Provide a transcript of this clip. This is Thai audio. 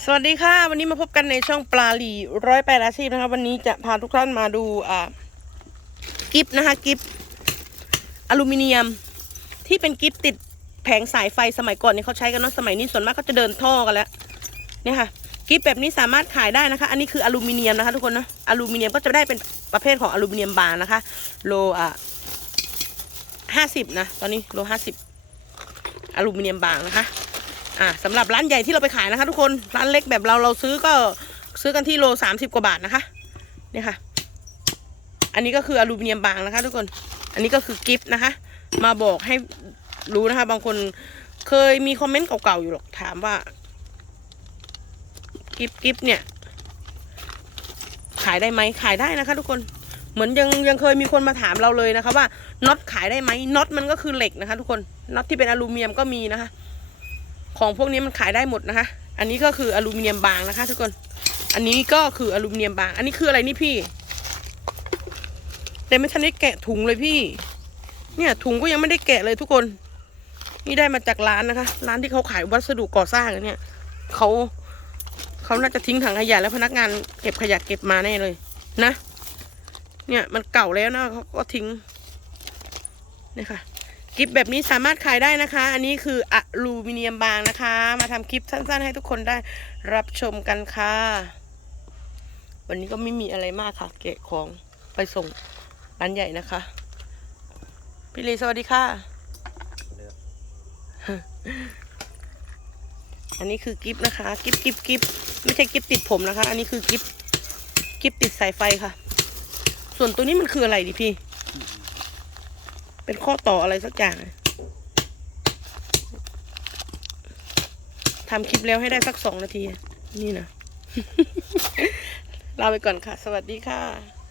สวัสดีค่ะ วันนี้มาพบกันในช่องปลาหลีร้อยแปดอาชีพนะคะวันนี้จะพาทุกท่านมาดูอ่ากิฟนะคะกิฟอลูมิเนียม ที่เป็นกิฟติดแผงสายไฟสมัยก่อนเนี่ยเขาใช้กันเนาะสมัยนี้ส่วนมากก็จะเดินท่อกันแล้วเนี่ยค่ะกิฟแบบนี้สามารถขายได้นะคะ อันนี้คืออลูมิเนียมนะคะทุกคนเนาะอลูมิเนียมก็จะได้เป็นประเภทของอลูมิเนียมบางนะคะ โลอะห้าสิบนะตอนนี้โลห้าสิบอลูมิเนียมบางนะคะ อ่าสำหรับร้านใหญ่ที่เราไปขายนะคะ ทุกคนร้านเล็กแบบเราเราซื้อก็ซื้อกันที่โลสามสิบกว่าบาทนะคะเนี่ยค่ะ อันนี้ก็คืออลูมิเนียมบางนะคะ ทุกคน อันนี้ก็คือกิฟต์นะคะ มาบอกให้รู้นะคะ บางคนเคยมีคอมเมนต์เก่าๆอยู่หรอกถามว่ากิฟต์กิฟต์เนี่ย ขายได้ไหมขายได้นะคะ ทุกคนเหมือนยังยังเคยมีคนมาถามเราเลยนะคะ ว่าน็อตขายได้ไหมน็อตมันก็คือเหล็กนะคะ ทุกคนน็อตที่เป็นอลูมิเนียมก็มีนะคะ ของพวกนี้มันขายได้หมดนะคะ อันนี้ก็คืออลูมิเนียมบางนะคะ ทุกคน อันนี้ก็คืออลูมิเนียมบาง อันนี้คืออะไรนี่พี่ แต่ไม่ทันได้แกะถุงเลยพี่ เนี่ยถุงก็ยังไม่ได้แกะเลยทุกคน นี่ได้มาจากร้านนะคะ ร้านที่เขาขายวัสดุก่อสร้างเนี่ยเขาเขาน่าจะทิ้งถังขยะแล้วพนักงานเก็บขยะเก็บมาแน่เลยนะ เนี่ยมันเก่าแล้วนะเขาก็ทิ้งเนี่ยค่ะ กิฟแบบนี้สามารถขายได้นะคะ อันนี้คืออลูมิเนียมบางนะคะ มาทำคลิปสั้นๆ ให้ทุกคนได้รับชมกันค่ะ วันนี้ก็ไม่มีอะไรมากค่ะ เกะของไปส่งร้านใหญ่นะคะ พี่ลีสวัสดีค่ะ อันนี้คือกิฟนะคะ กิฟกิฟกิฟไม่ใช่กิฟติดผมนะคะ อันนี้คือกิฟกิฟติดสายไฟค่ะ ส่วนตัวนี้มันคืออะไรดิพี่ เป็นข้อต่ออะไรสักอย่างทำคลิปแล้วให้ได้สักสองนาที นี่นะ ลาไปก่อนค่ะ สวัสดีค่ะ